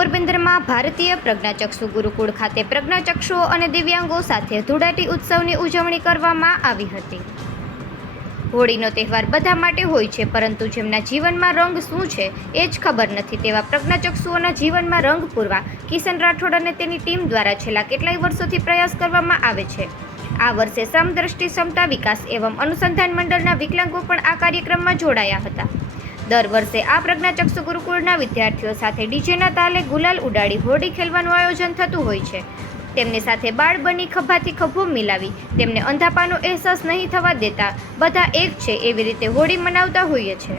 પોરબંદરમાં ભારતીય પ્રજ્ઞાચક્ષુ ગુરુકુળ ખાતે પ્રજ્ઞાચક્ષુઓ અને દિવ્યાંગો સાથે ધૂળેટી ઉત્સવની ઉજવણી કરવામાં આવી હતી. હોળીનો તહેવાર બધા માટે હોય છે, પરંતુ જેમના જીવનમાં રંગ શું છે એ જ ખબર નથી તેવા પ્રજ્ઞાચક્ષુઓના જીવનમાં રંગ પૂરવા કિશન રાઠોડ અને તેની ટીમ દ્વારા છેલ્લા કેટલાય વર્ષોથી પ્રયાસ કરવામાં આવે છે. આ વર્ષે સમદ્રષ્ટિ સમતા વિકાસ એવં અનુસંધાન મંડળના વિકલાંગો પણ આ કાર્યક્રમમાં જોડાયા હતા. દર વર્ષે આ પ્રજ્ઞાચક્ષુ ગુરુકુળના વિદ્યાર્થીઓ સાથે ડીજેના તાલે ગુલાલ ઉડાડી હોળી ખેલવાનું આયોજન થતું હોય છે. તેમની સાથે બાળ બની ખભાથી ખભો મિલાવી તેમને અંધાપાનો અહેસાસ નહીં થવા દેતા બધા એક છે એવી રીતે હોળી મનાવતા હોઈએ છીએ.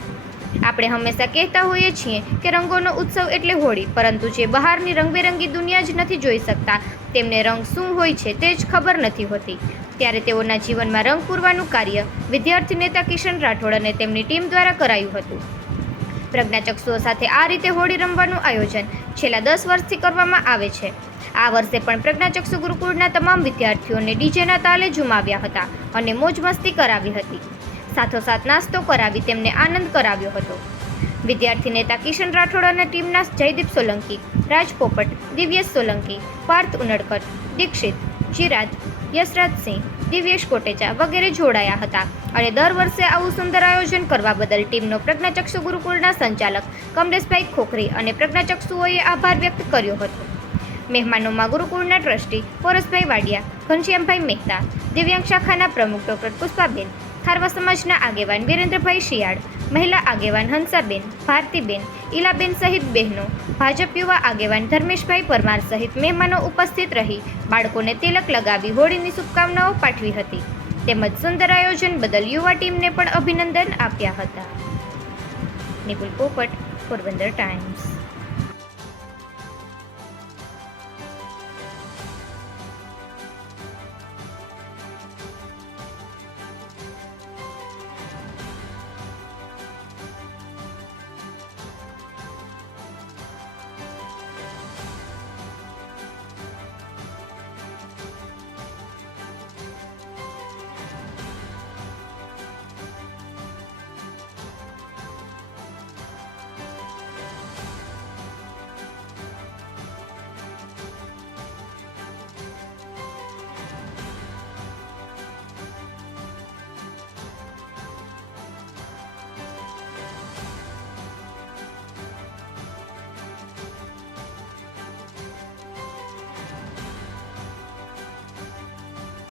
આપણે હંમેશા કહેતા હોઈએ છીએ કે રંગોનો ઉત્સવ એટલે હોળી, પરંતુ જે બહારની રંગબેરંગી દુનિયા જ નથી જોઈ શકતા તેમને રંગ શું હોય છે તે જ ખબર નથી હોતી. ત્યારે તેઓના જીવનમાં રંગ પૂરવાનું કાર્ય વિદ્યાર્થી નેતા કિશન રાઠોડ અને તેમની ટીમ દ્વારા કરાયું હતું. પ્રજ્ઞાચક્ષુઓ સાથે આ રીતે હોળી રમવાનું આયોજન છેલ્લા 10 વર્ષથી કરવામાં આવે છે. આ વર્ષે પણ પ્રજ્ઞાચક્ષુ ગુરુકુળના તમામ વિદ્યાર્થીઓને ડીજેના તાલે ઝુમાવ્યા હતા અને મોજ મસ્તી કરાવી હતી. સાથોસાથ નાસ્તો કરાવી તેમને આનંદ કરાવ્યો હતો. વિદ્યાર્થી નેતા કિશન રાઠોડ અને ટીમના જયદીપ સોલંકી, રાજ પોપટ, દિવ્યેશ સોલંકી, પાર્થ ઉનડકટ, દીક્ષિત, ચિરાગ, યશરાજસિંહ, દિવ્યેશ કોટેચા વગેરે જોડાયા હતા અને દર વર્ષે આવું સુંદર આયોજન કરવા બદલ ટીમનો પ્રજ્ઞાચક્ષુ ગુરુકુળના સંચાલક કમલેશભાઈ ખોખરી અને પ્રજ્ઞાચક્ષુઓએ આભાર વ્યક્ત કર્યો હતો. મહેમાનોમાં ગુરુકુળના ટ્રસ્ટી પોરસભાઈ વાડિયા, ઘનશ્યામભાઈ મહેતા, દિવ્યાંગ શાખાના પ્રમુખ ડૉક્ટર પુષ્પાબેન, ખારવા સમાજના આગેવાન વિરેન્દ્રભાઈ શિયાળ, મહિલા આગેવાન હંસાબેન, ભારતીબેન, ઈલાબેન સહિત બહેનો, ભાજપ યુવા આગેવાન ધર્મેશભાઈ પરમાર સહિત મહેમાનો ઉપસ્થિત રહી બાળકોને તિલક લગાવી હોળીની શુભકામનાઓ પાઠવી હતી. તેમજ સુંદર આયોજન બદલ યુવા ટીમને પણ અભિનંદન આપ્યા હતા. નિપુલ પોપટ, પોરબંદર ટાઈમ્સ.